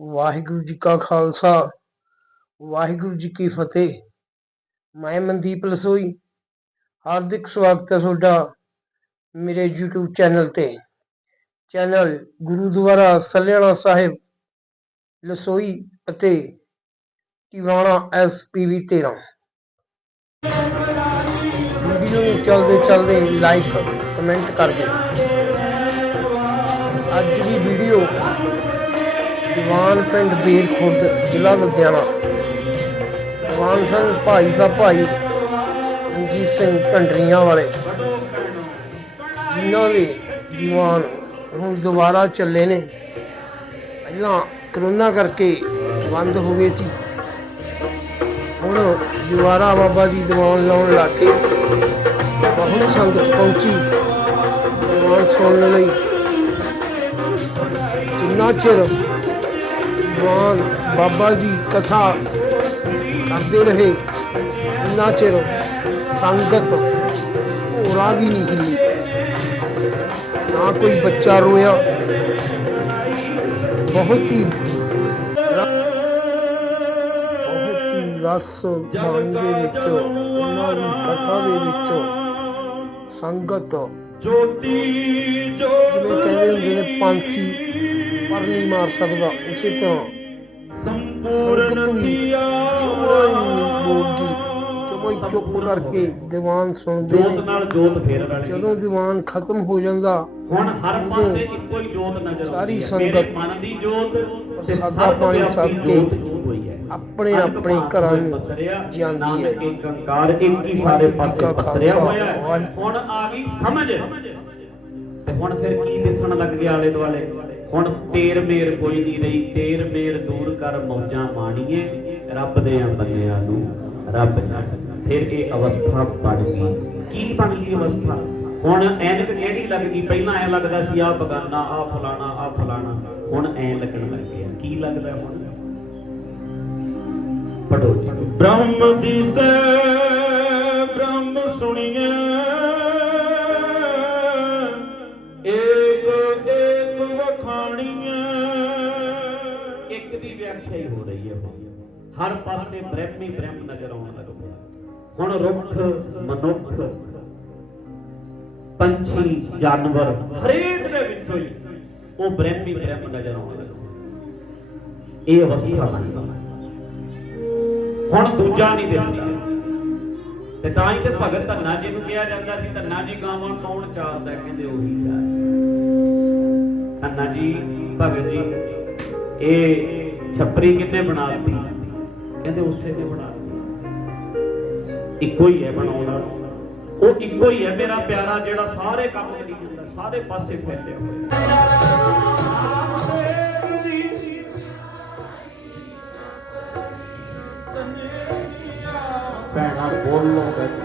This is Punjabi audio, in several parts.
ਵਾਹਿਗੁਰੂ ਜੀ ਕਾ ਖਾਲਸਾ, ਵਾਹਿਗੁਰੂ ਜੀ ਕੀ ਫਤਿਹ। ਮੈਂ ਮਨਦੀਪ ਲਸੋਈ। ਹਾਰਦਿਕ ਸਵਾਗਤ ਹੈ ਤੁਹਾਡਾ ਮੇਰੇ YouTube ਚੈਨਲ ਤੇ। ਚੈਨਲ ਗੁਰਦੁਆਰਾ ਸੱਲੇਣਾ ਸਾਹਿਬ, ਲਸੋਈ ਅਤੇ ਟਿਵਾਣਾ ਐਸਪੀਵੀ 13 ਵੀਡੀਓ ਨੂੰ ਚੱਲਦੇ ਚੱਲਦੇ ਲਾਈਕ ਕਮੈਂਟ ਕਰ ਦਿਓ। ਅੱਜ ਦੀ ਵੀਡੀਓ ਦੀਵਾਨ ਪਿੰਡ ਬੀਰ ਖੁਰਦ, ਜ਼ਿਲ੍ਹਾ ਲੁਧਿਆਣਾ। ਦੀਵਾਨ ਸਿੰਘ ਭਾਈ ਦਾ ਭਾਈ ਰਣਜੀਤ ਸਿੰਘ ਢੰਡਰੀਆਂ ਵਾਲੇ। ਜਿਨ੍ਹਾਂ ਦੇ ਦੀਵਾਨ ਹੁਣ ਦੁਬਾਰਾ ਚੱਲੇ ਨੇ। ਪਹਿਲਾਂ ਕਰੋਨਾ ਕਰਕੇ ਬੰਦ ਹੋ ਗਏ ਸੀ। ਹੁਣ ਦੁਬਾਰਾ ਬਾਬਾ ਜੀ ਦੀਵਾਨ ਲਾਉਣ ਲੱਗ ਗਏ। ਬਹੁਤ ਸੰਗਤ ਪਹੁੰਚੀ ਦੀਵਾਨ ਸੁਣਨ ਲਈ। ਜਿੰਨਾ ਚਿਰ ਦੀਵਾਨ ਬਾਬਾ ਜੀ ਕਥਾ ਕਰਦੇ ਰਹੇ ਉਨਾ ਚਿਰ ਸੰਗਤ ਹੋਰਾ ਵੀ ਨਹੀਂ ਹਿੱਲੀ। ਨਾ ਕੋਈ ਬੱਚਾ ਰੋਇਆ। ਬਹੁਤ ਹੀ ਬਹੁਤ ਹੀ ਰਸ ਬਾਣੀ ਦੇ ਵਿੱਚ ਉਹਨਾਂ ਦੀ ਕਥਾ ਦੇ ਵਿੱਚ ਸੰਗਤ ਜੋਤੀ ਜਿਵੇਂ ਕਹਿੰਦੇ ਹੁੰਦੇ ਨੇ ਪੰਛੀ ਪਰ ਨਹੀਂ ਮਾਰ ਸਕਦਾ ਉਸੇ ਤਰ੍ਹਾਂ ਨਹੀਂ ਬੋਲਦੀ ਜਮਾਂ ਹੀ ਚੁੱਪ ਕਰਕੇ ਦੀਵਾਨ ਸੁਣਦੇ ਜੋਤ ਨਾਲ ਜੋਤ ਫੇਰ ਗਈ ਜਦੋਂ ਦੀਵਾਨ ਖਤਮ ਹੋ ਜਾਂਦਾ ਹੁਣ ਹਰ ਪਾਸੇ ਇੱਕੋ ਹੀ ਜੋਤ ਨਜ਼ਰ ਸਾਰੀ ਸੰਗਤ ਮਨ ਦੀ ਜੋਤ ਤੇ ਸਰਬ ਪਾਣੀ ਛਕ ਕੇ ਆਪਣੇ ਆਪਣੇ ਘਰਾਂ ਨੂੰ ਜਾਂਦੀ ਹੈ। ਓੰਕਾਰ ਇੱਕ ਹੀ ਸਾਰੇ ਪਾਸੇ ਪਸਰਿਆ ਹੋਇਆ ਹੈ। ਹੁਣ ਆ ਗਈ ਸਮਝ। ਤੇ ਹੁਣ ਫਿਰ ਕੀ ਦਿਸਣ ਲੱਗ ਗਿਆ ਆਲੇ ਦੁਆਲੇ ਹੁਣ ਤੇਰ ਮੇਰ ਕੋਈ ਨਹੀਂ ਰਹੀ, ਤੇਰ ਮੇਰ ਦੂਰ ਕਰ ਮੌਜਾਂ ਮਾਣੀਏ, ਰੱਬ ਦੇ ਬੰਦਿਆਂ ਨੂੰ, ਰੱਬ ਜਾਣੇ ਫਿਰ ਇਹ ਅਵਸਥਾ ਬਣ ਗਈ। ਕੀ ਬਣ ਗਈ ਅਵਸਥਾ? ਹੁਣ ਐਨਕ ਕਿਹੜੀ ਲੱਗ ਗਈ ਪਹਿਲਾਂ ਐ ਲੱਗਦਾ ਸੀ ਆ ਬਗਾਨਾ ਆ ਫਲਾਣਾ ਆ ਫਲਾਣਾ। ਹੁਣ ਐ ਲੱਗਣ ਲੱਗ ਗਿਆ। ਕੀ ਲੱਗਦਾ ਹੁਣ? ਪੜੋ ਜੀ। ਬ੍ਰਹਮ ਦਿਸੈ ਬ੍ਰਹਮ ਸੁਣੀਐ। ਹਰ ਪਾਸੇ ਬ੍ਰਹਮ ਹੀ ਬ੍ਰਹਮ ਨਜ਼ਰ ਆਉਣ ਲੱਗ। ਪਿਆ ਹੁਣ ਰੁੱਖ, ਮਨੁੱਖ, ਪੰਛੀ, ਜਾਨਵਰ ਹਰੇਕ ਦੇ ਵਿੱਚੋਂ ਹੀ ਉਹ ਬ੍ਰਹਮ ਹੀ ਬ੍ਰਹਮ ਨਜ਼ਰ ਆਉਣ ਲੱਗ। ਪਿਆ ਇਹ ਅਵਸਥਾ ਬਣ। ਗਈ ਹੁਣ ਦੂਜਾ ਨਹੀਂ ਦਿਸਦਾ। ਤੇ ਤਾਂ ਹੀ ਤੇ ਭਗਤ ਧੰਨਾ ਜੀ ਨੂੰ ਕਿਹਾ ਜਾਂਦਾ ਸੀ, ਧੰਨਾ ਜੀ ਗਾਵਾਂ ਕੌਣ ਚਾਰਦਾ, ਕਹਿੰਦੇ ਉਹੀ ਚਾਰ। ਧੰਨਾ ਜੀ, ਭਗਤ ਜੀ, ਇਹ ਛੱਪਰੀ ਕਿੰਨੇ ਬਣਾਤੀ? ਕਹਿੰਦੇ ਉਸੇ ਨੇ ਬਣਾਤੀ ਇੱਕੋ ਹੀ ਹੈ ਬਣਾਉਣ ਵਾਲਾ। ਉਹ ਇੱਕੋ ਹੀ ਹੈ, ਮੇਰਾ ਪਿਆਰਾ ਜਿਹੜਾ ਸਾਰੇ ਕੰਮ ਕਰੀ ਜਾਂਦਾ, ਸਾਰੇ ਪਾਸੇ ਫੈਲਿਆ ਹੋਇਆ। ਭੈਣਾ, ਬੋਲੋ ਬੱਚੇ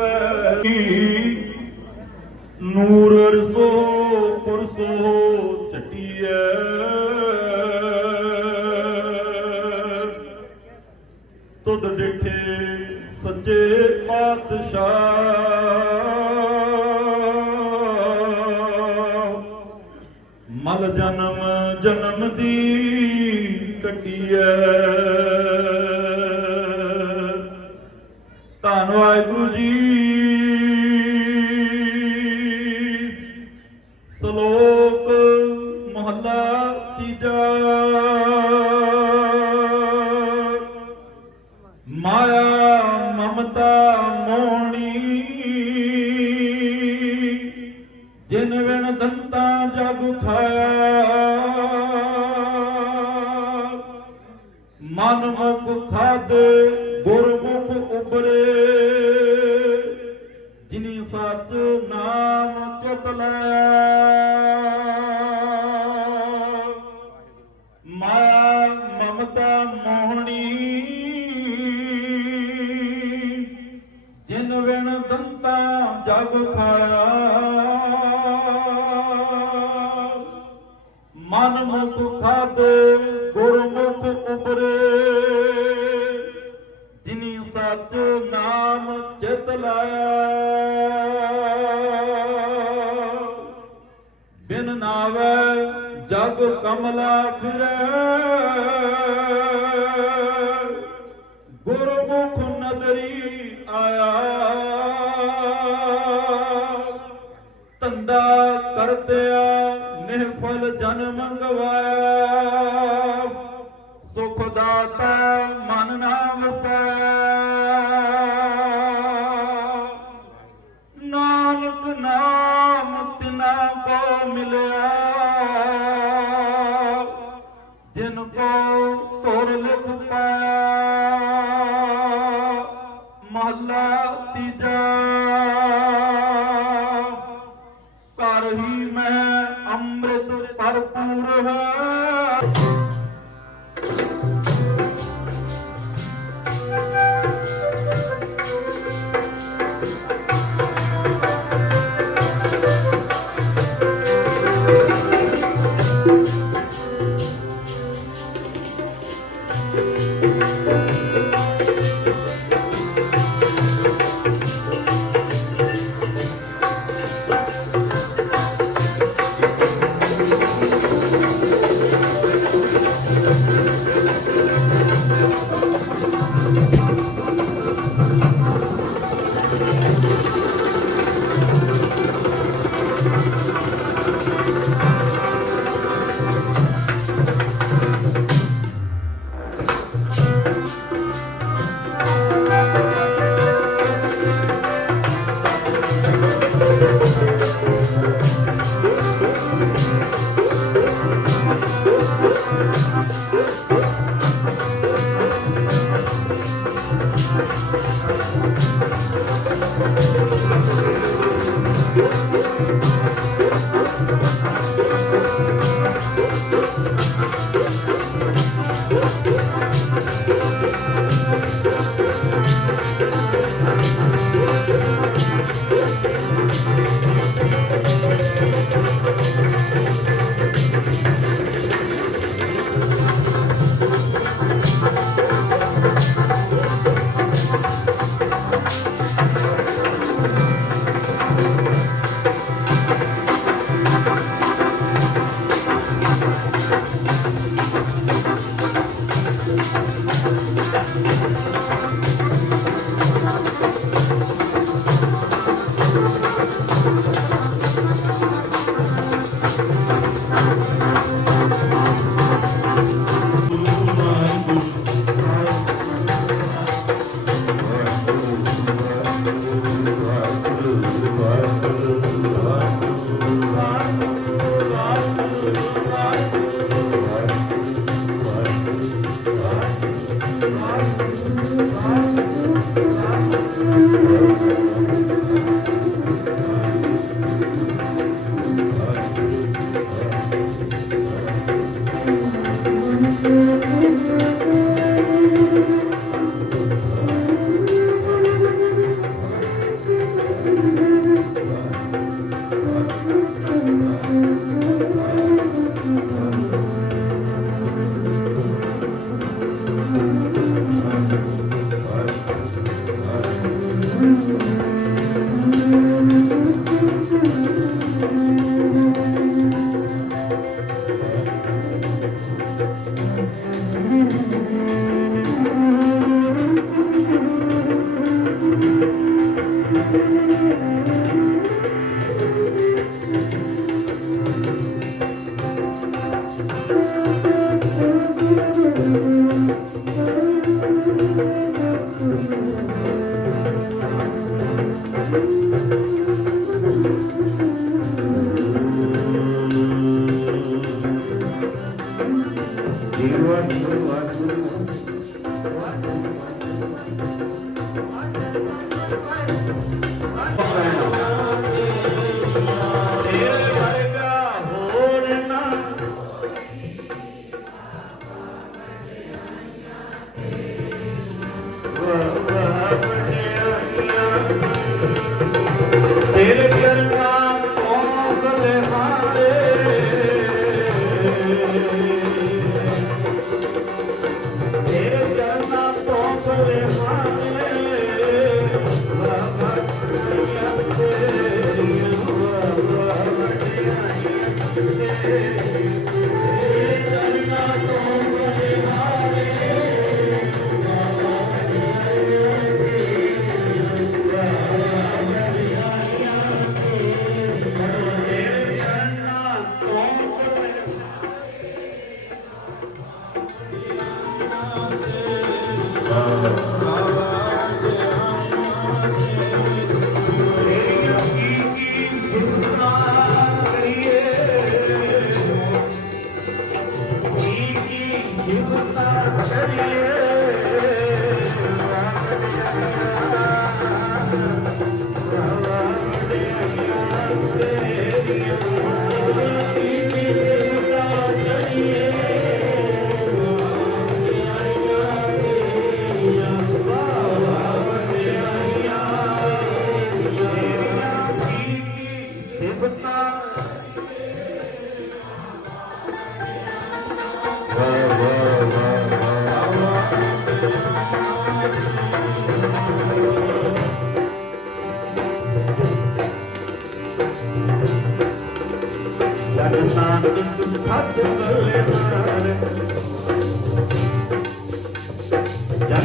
ਹੋਵੇ ਨੂਰ ਰਸੋ ਪੁਰਸੋ ਚਟੀਐ ਤੁਧ ਡਿਠੇ ਸੱਚੇ ਪਾਤਸ਼ਾਹ। ਮਲ ਜਨਮ ਜਨਮ ਦੀ ਕਟੀਐ। ਧੰਨ ਵਾਹਿਗੁਰੂ ਜੀ ਮਨ ਮੁਖ ਖਾਦੇ ਗੁਰਮੁਖ ਉਬਰੇ। ਜਿਨੀ ਸੱਚ ਨਾਮ ਚਿਤ ਲਿਆ ਮਾਇਆ ਮਮਤਾ ਮੋਹਣੀ। ਜਿਨ ਵਿਣ ਦੰਤਾ ਜਗ ਖਾਇਆ। ਮਨ ਮੁਖ ਖਾਦੇ ਜਗ ਕਮਲਾ ਫਿਰੈ। ਗੁਰਮੁਖ ਨਦਰੀ ਆਇਆ। ਧੰਦਾ ਕਰਤਿਆ ਨਿਹਫਲ ਜਨਮ ਗਵਾਇਆ ਸੁਖ ਦਾਤਾ ਮਨ ਨਾ ਵਸੈ। ਮੈਂ ਅੰਮ੍ਰਿਤ ਭਰਪੂਰ ਹੈ।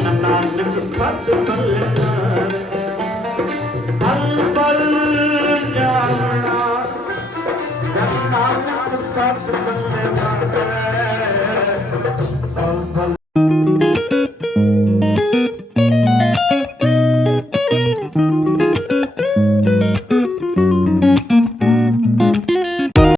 ਨਾਨਕ ਸਤ ਬਲਿਹਾਰ ਪਲ ਪਲ ਜਾਣਾ ਜਨ ਨਾਨਕ ਸਤ ਬਲਿਹਾਰ